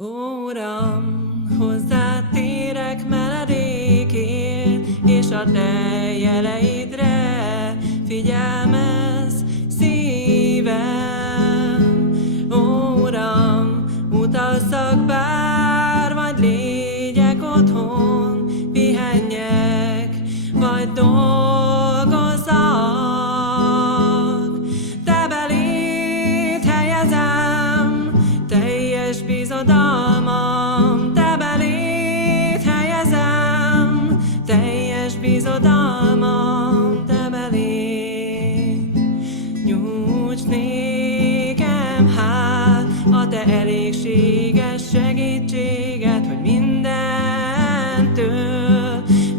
Uram, hozzád térek menedékért, és a te jeleidre figyelmez szívem. Uram, utazzak bár, vagy légyek otthon, pihenjek, vagy dolgozzak. Te beléd helyezem teljes bizodalmam, te beléd helyezem teljes bizodalmam, te beléd. Nyújts nékem hát a te elégséges segítséget, hogy mindentől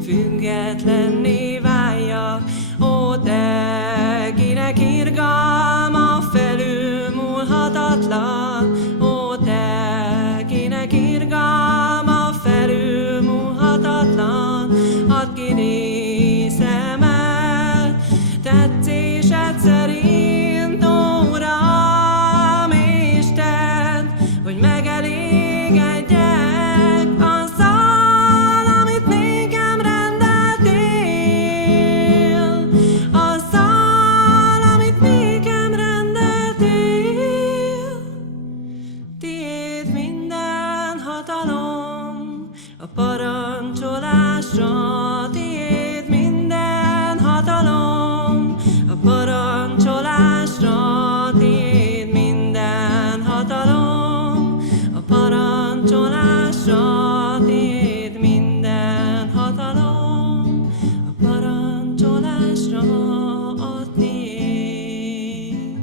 függetlenné váljak. Ó, te, kinek irgalma felülmúlhatatlan, ó, te, kinek irgalma felülmúlhatatlan, add ki részemet tetszésed szerint, ó, Uram, és tedd, hogy megelégedjek azzal, amit nékem rendeltél, azzal, amit nékem rendeltél. Tiéd minden hatalom a parancsolásra, tiéd minden hatalom a parancsolásra, tiéd minden hatalom a parancsolásra, tiéd minden hatalom a parancsolásra, a tiéd.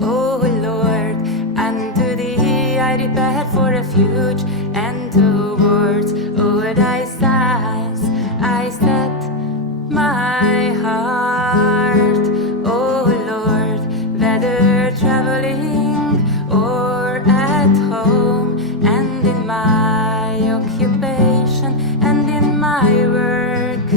O Lord, unto thee I repair for refuge, and towards all thy signs I set my heart. O Lord, whether traveling or at home, and in my occupation and in my work,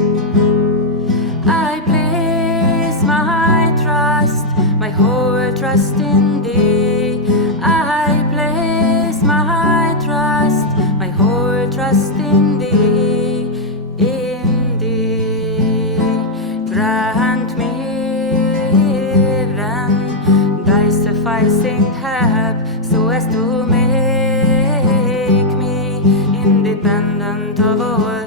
I place my trust, my whole trust in thee. I place my trust, my whole trust in thee, in thee. Grant me then thy sufficing help, so as to make me independent of all